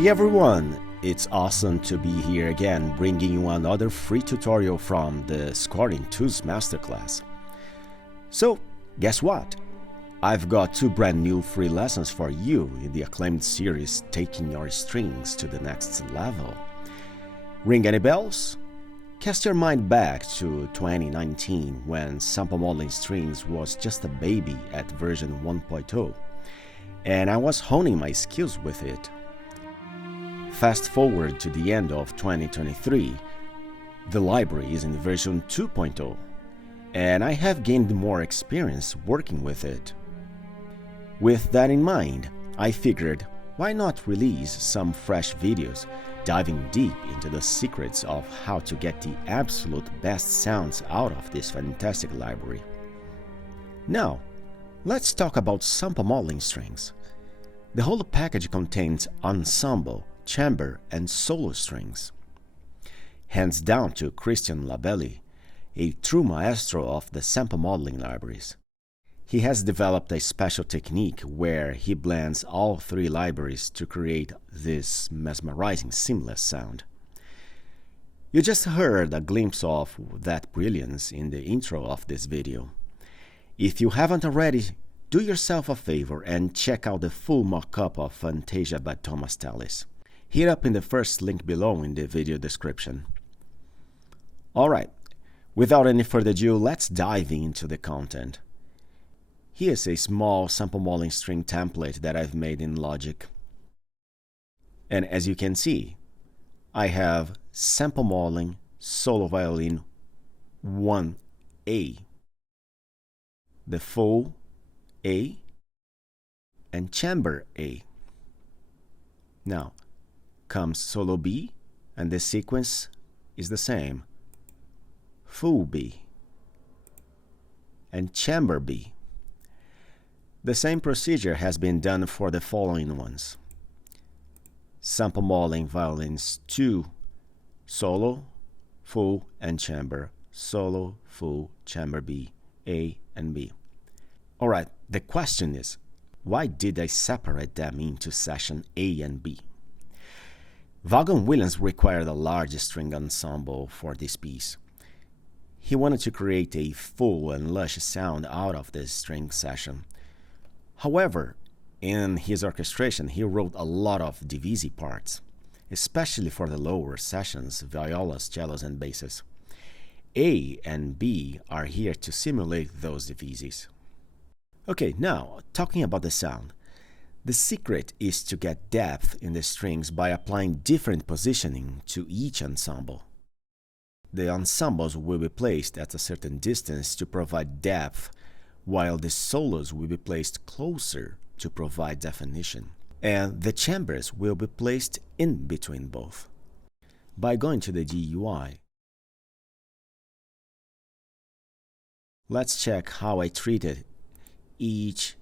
Hey everyone, it's awesome to be here again bringing you another free tutorial from the Scoring Tools Masterclass. So, guess what? I've got two brand new free lessons for you in the acclaimed series Taking Your Strings to the Next Level. Ring any bells? Cast your mind back to 2019 when Sample Modeling Strings was just a baby at version 1.0, and I was honing my skills with it. Fast forward to the end of 2023, the library is in version 2.0, and I have gained more experience working with it. With that in mind, I figured, why not release some fresh videos diving deep into the secrets of how to get the absolute best sounds out of this fantastic library. Now, let's talk about Sample Modeling Strings. The whole package contains ensemble, chamber, and solo strings. Hands down to Christian Labelli, a true maestro of the sample modeling libraries. He has developed a special technique where he blends all three libraries to create this mesmerizing seamless sound. You just heard a glimpse of that brilliance in the intro of this video. If you haven't already, do yourself a favor and check out the full mock-up of Fantasia by Thomas Tallis. Hit up in the first link below in the video description. Alright, without any further ado, let's dive into the content. Here's a small sample modeling string template that I've made in Logic. And as you can see, I have sample modeling solo violin 1A, the full A, and chamber A. Now, comes solo B, and the sequence is the same. Full B and chamber B. The same procedure has been done for the following ones. Sample modeling violins 2, solo, full, and chamber. Solo, full, chamber B, A, and B. Alright, the question is, why did I separate them into session A and B? Vaughan Williams required a large string ensemble for this piece. He wanted to create a full and lush sound out of this string section. However, in his orchestration, he wrote a lot of divisi parts, especially for the lower sessions, violas, cellos, and basses. A and B are here to simulate those divisis. Okay, now, talking about the sound. The secret is to get depth in the strings by applying different positioning to each ensemble. The ensembles will be placed at a certain distance to provide depth, while the solos will be placed closer to provide definition, and the chambers will be placed in between both. By going to the GUI, let's check how I treated each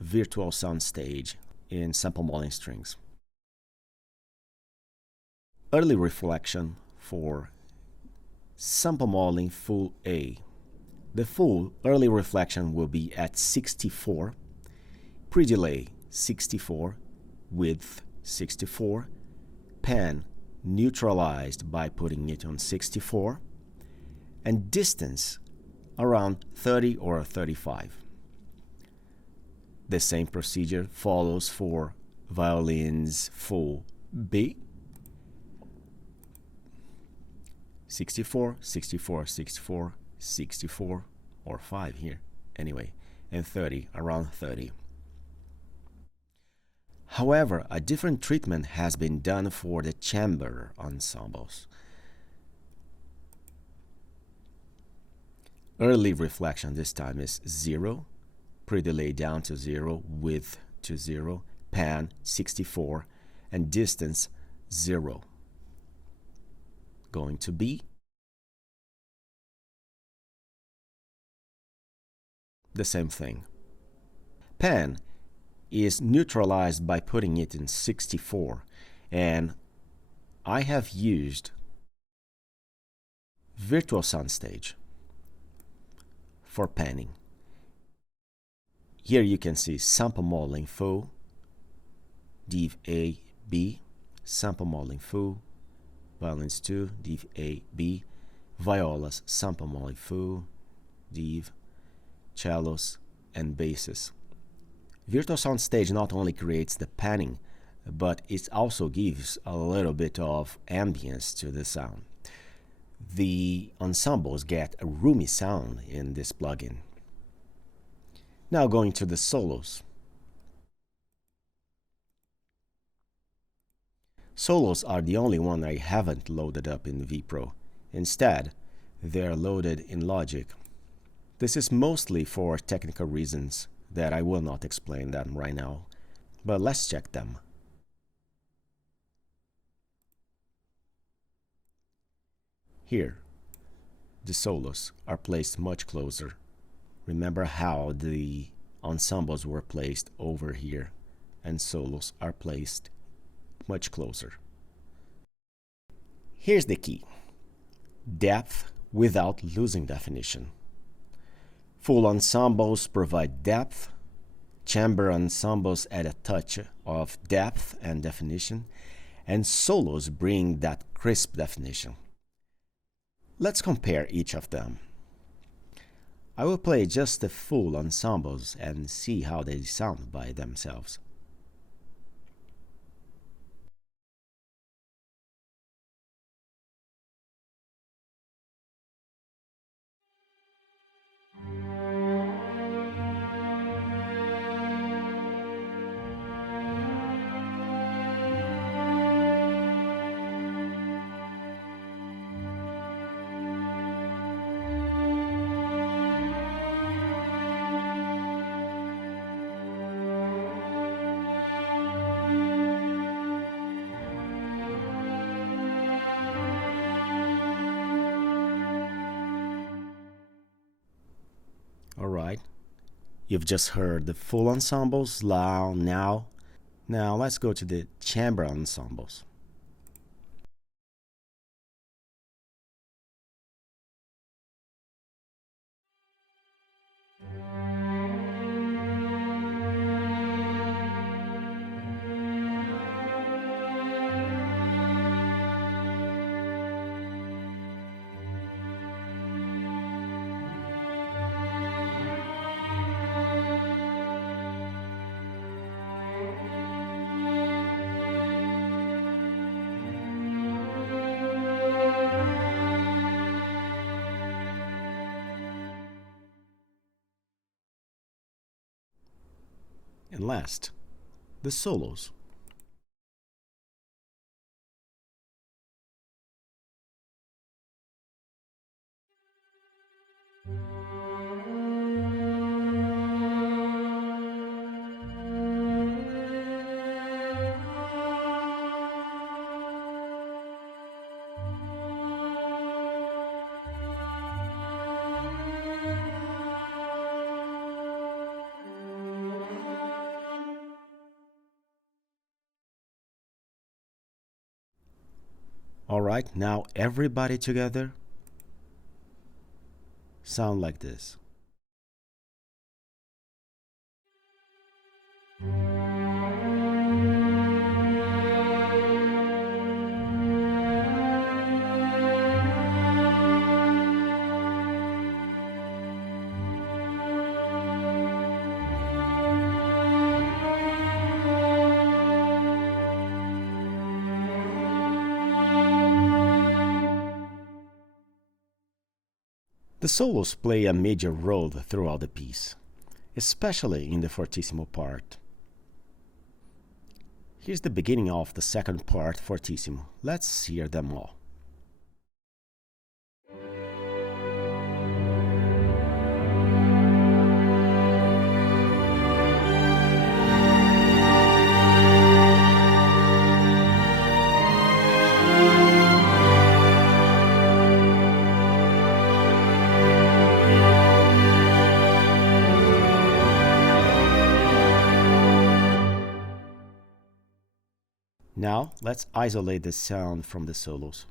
virtual sound stage in sample modeling strings. Early reflection for sample modeling full A. The full early reflection will be at 64, pre-delay 64, width 64, pan neutralized by putting it on 64, and distance around 30 or 35. The same procedure follows for violins full B, 64, 64, 64, 64, or 5 here, anyway, and 30, around 30. However, a different treatment has been done for the chamber ensembles. Early reflection this time is 0, pre-delay down to 0, width to 0, pan 64, and distance 0. Going to B. The same thing. Pan is neutralized by putting it in 64, and I have used Virtual Soundstage for panning. Here you can see sample modeling full, div A, B, Sample Modeling Full, Violins 2, Div A, B, Violas, Sample Modeling Full, Div, Cellos, and Basses. Virtual Soundstage not only creates the panning, but it also gives a little bit of ambience to the sound. The ensembles get a roomy sound in this plugin. Now going to the solos. Solos are the only one I haven't loaded up in vPro. Instead, they are loaded in Logic. This is mostly for technical reasons that I will not explain them right now, but let's check them. Here, the solos are placed much closer. Remember how the ensembles were placed over here, and solos are placed much closer. Here's the key: depth without losing definition. Full ensembles provide depth, chamber ensembles add a touch of depth and definition, and solos bring that crisp definition. Let's compare each of them. I will play just the full ensembles and see how they sound by themselves. Alright, you've just heard the full ensembles. Now let's go to the chamber ensembles. And last, the solos. Alright, now everybody together sound like this. The solos play a major role throughout the piece, especially in the fortissimo part. Here's the beginning of the second part, fortissimo. Let's hear them all. Now, let's isolate the sound from the solos.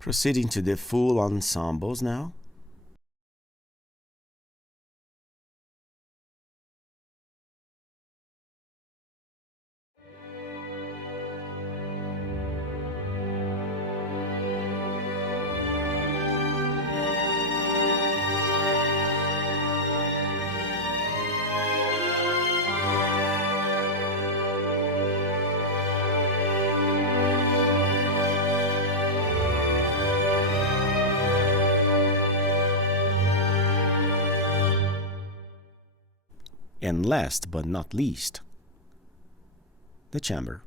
Proceeding to the full ensembles now. And last but not least, the chamber.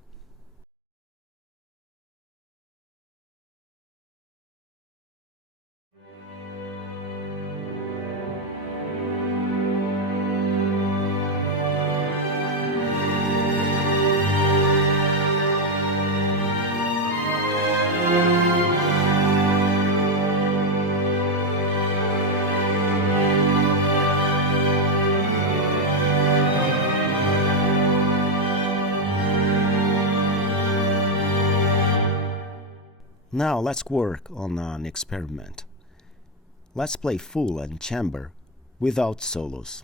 Now let's work on an experiment. Let's play full and chamber without solos.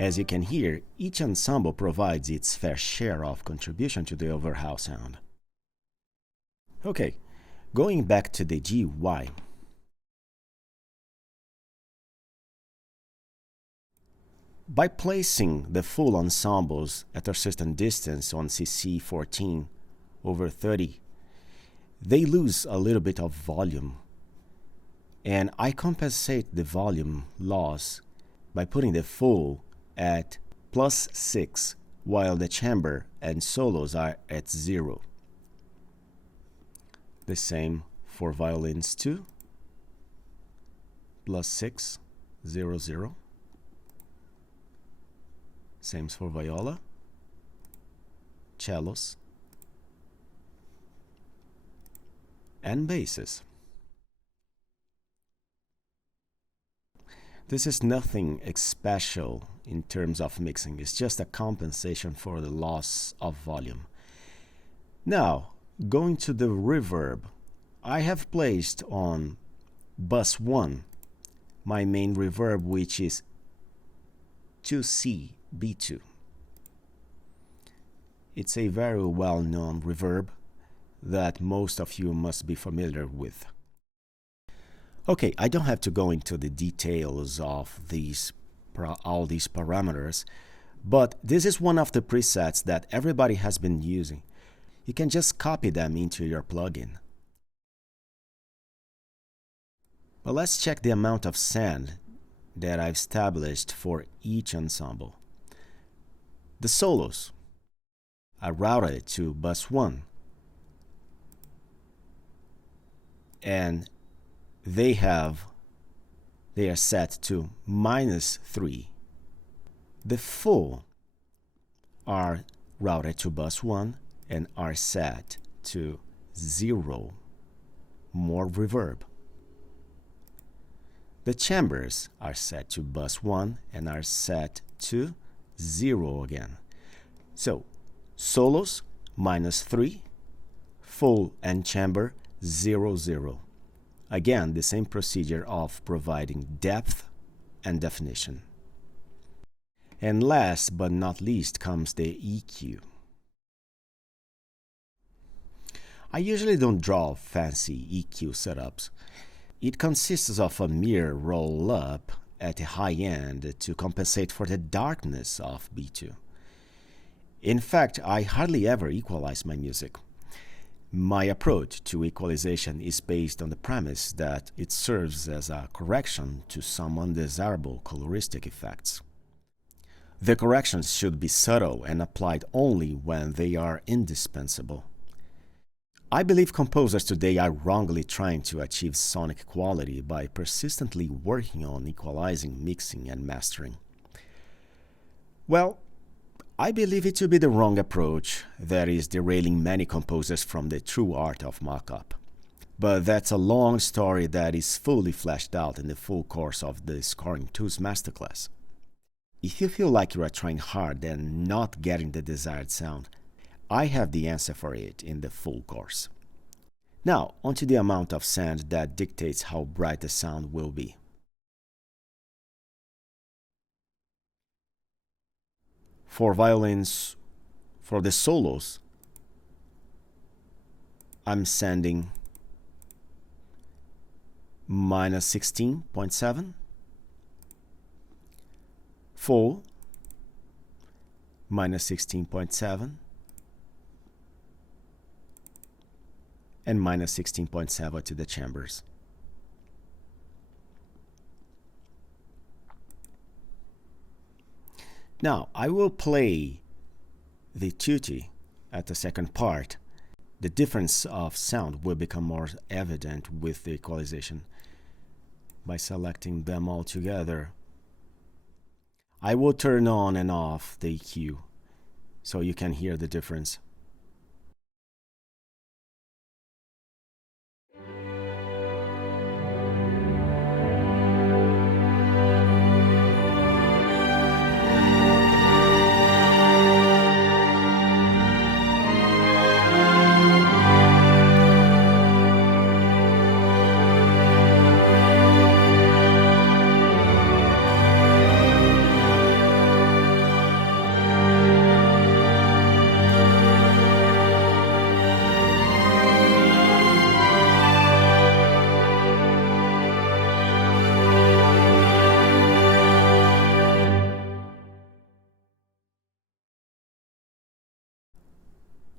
As you can hear, each ensemble provides its fair share of contribution to the overall sound. Okay, going back to the GUI. By placing the full ensembles at a certain distance on CC 14/30, they lose a little bit of volume. And I compensate the volume loss by putting the full at +6, while the chamber and solos are at 0. The same for violins too. +6, 0, 0. Same for viola, cellos, and basses. This is nothing special in terms of mixing. It's just a compensation for the loss of volume. Now, going to the reverb, I have placed on bus 1 my main reverb, which is 2C B2. It's a very well-known reverb that most of you must be familiar with. Okay, I don't have to go into the details of all these parameters, but this is one of the presets that everybody has been using. You can just copy them into your plugin. But let's check the amount of send that I've established for each ensemble. The solos are routed to bus 1, and they are set to -3. The full are routed to bus 1 and are set to 0, more reverb. The chambers are set to bus 1 and are set to 0 again. So, solos -3, full and chamber 0, 0. Again, the same procedure of providing depth and definition. And last but not least comes the EQ. I usually don't draw fancy EQ setups. It consists of a mere roll-up at the high end to compensate for the darkness of B2. In fact, I hardly ever equalize my music. My approach to equalization is based on the premise that it serves as a correction to some undesirable coloristic effects. The corrections should be subtle and applied only when they are indispensable. I believe composers today are wrongly trying to achieve sonic quality by persistently working on equalizing, mixing, and mastering. Well, I believe it to be the wrong approach that is derailing many composers from the true art of mock-up. But that's a long story that is fully fleshed out in the full course of the Scoring Tools Masterclass. If you feel like you are trying hard and not getting the desired sound, I have the answer for it in the full course. Now, onto the amount of sand that dictates how bright the sound will be. For violins, for the solos, I'm sanding minus 16.7, full minus 16.7, and minus 16.7 to the chambers. Now, I will play the tutti at the second part. The difference of sound will become more evident with the equalization by selecting them all together. I will turn on and off the EQ so you can hear the difference.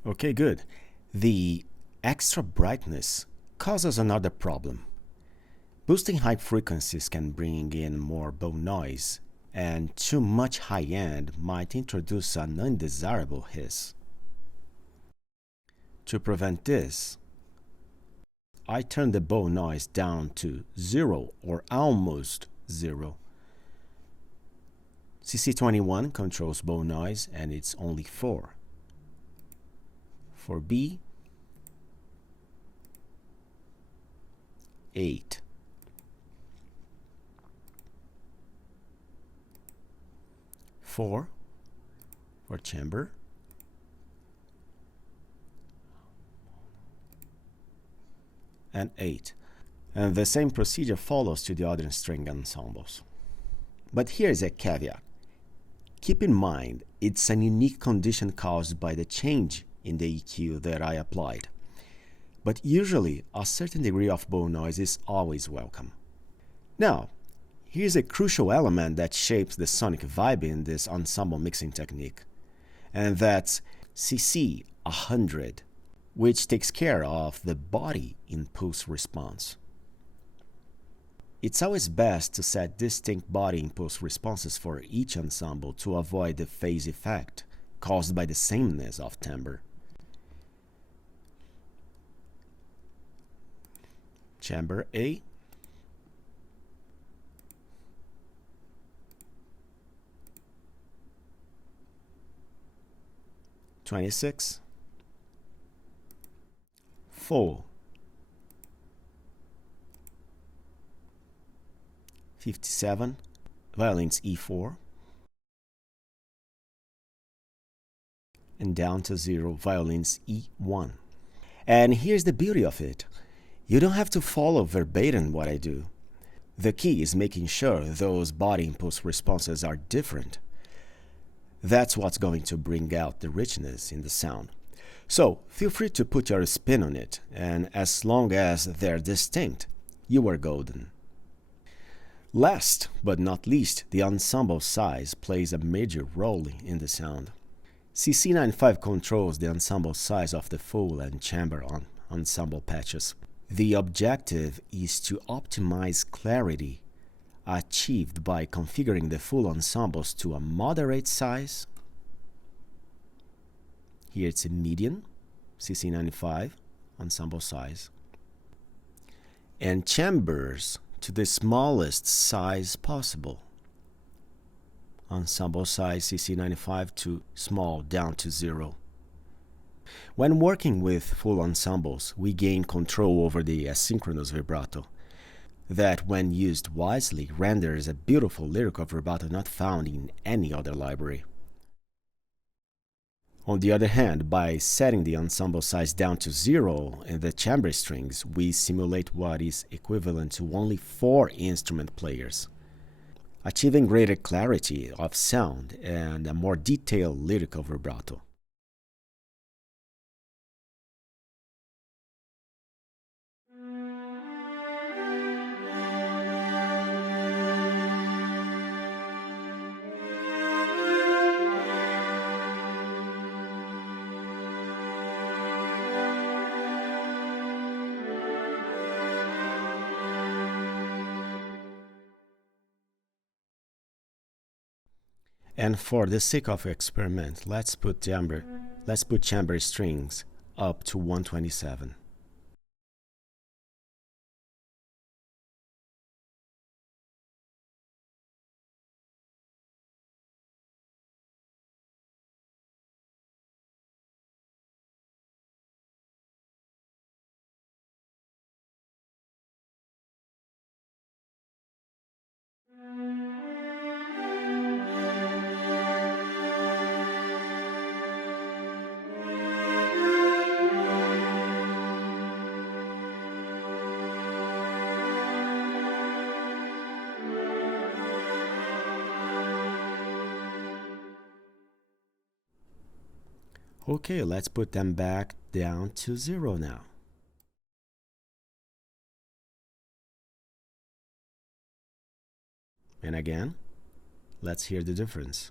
Okay, good. The extra brightness causes another problem. Boosting high frequencies can bring in more bow noise, and too much high end might introduce an undesirable hiss. To prevent this, I turn the bow noise down to 0 or almost 0. CC21 controls bow noise and it's only 4. For B, 8. For chamber, and 8. And the same procedure follows to the other string ensembles. But here's a caveat. Keep in mind, it's an unique condition caused by the change in the EQ that I applied. But usually, a certain degree of bow noise is always welcome. Now, here's a crucial element that shapes the sonic vibe in this ensemble mixing technique, and that's CC 100, which takes care of the body impulse response. It's always best to set distinct body impulse responses for each ensemble to avoid the phase effect caused by the sameness of timbre. Chamber A, (26), full, 57, violins E4, and down to 0, violins E1. And here's the beauty of it. You don't have to follow verbatim what I do. The key is making sure those body impulse responses are different. That's what's going to bring out the richness in the sound. So feel free to put your spin on it, and as long as they're distinct, you are golden. Last but not least, the ensemble size plays a major role in the sound. CC95 controls the ensemble size of the full and chamber ensemble patches. The objective is to optimize clarity, achieved by configuring the full ensembles to a moderate size. Here it's a median, CC95 ensemble size, and chambers to the smallest size possible. Ensemble size CC95 to small down to 0. When working with full ensembles, we gain control over the asynchronous vibrato, that when used wisely renders a beautiful lyrical vibrato not found in any other library. On the other hand, by setting the ensemble size down to 0 in the chamber strings, we simulate what is equivalent to only 4 instrument players, achieving greater clarity of sound and a more detailed lyrical vibrato. And for the sake of experiment, let's put chamber strings up to 127. Okay, let's put them back down to 0 now. And again, let's hear the difference.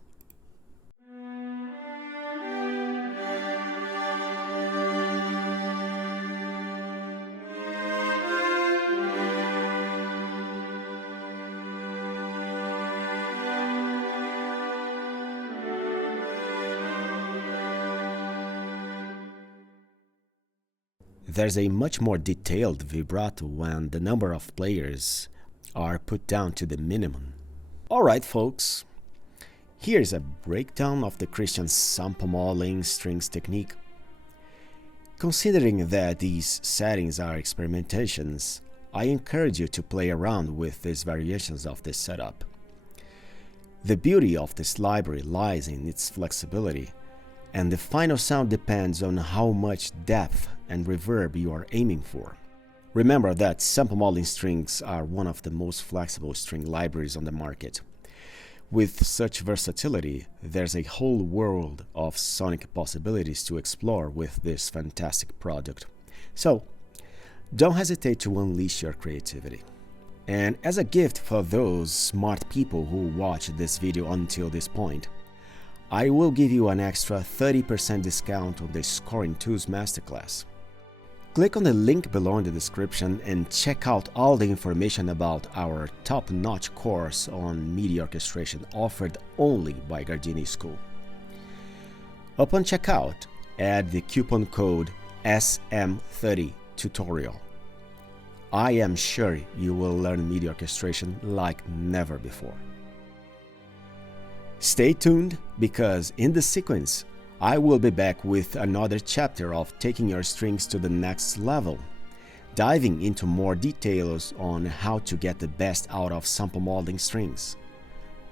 There's a much more detailed vibrato when the number of players are put down to the minimum. Alright folks, here's a breakdown of the Christian sample modeling strings technique. Considering that these settings are experimentations, I encourage you to play around with these variations of this setup. The beauty of this library lies in its flexibility, and the final sound depends on how much depth and reverb you are aiming for. Remember that sample modeling strings are one of the most flexible string libraries on the market. With such versatility, there's a whole world of sonic possibilities to explore with this fantastic product. So, don't hesitate to unleash your creativity. And as a gift for those smart people who watch this video until this point, I will give you an extra 30% discount on the Scoring Tools Masterclass. Click on the link below in the description and check out all the information about our top-notch course on MIDI orchestration offered only by Gardini School. Upon checkout, add the coupon code SM30 tutorial. I am sure you will learn MIDI orchestration like never before. Stay tuned, because in the sequence, I will be back with another chapter of taking your strings to the next level, diving into more details on how to get the best out of sample modeling strings.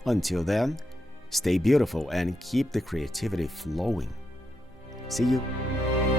Until then, stay beautiful and keep the creativity flowing. See you!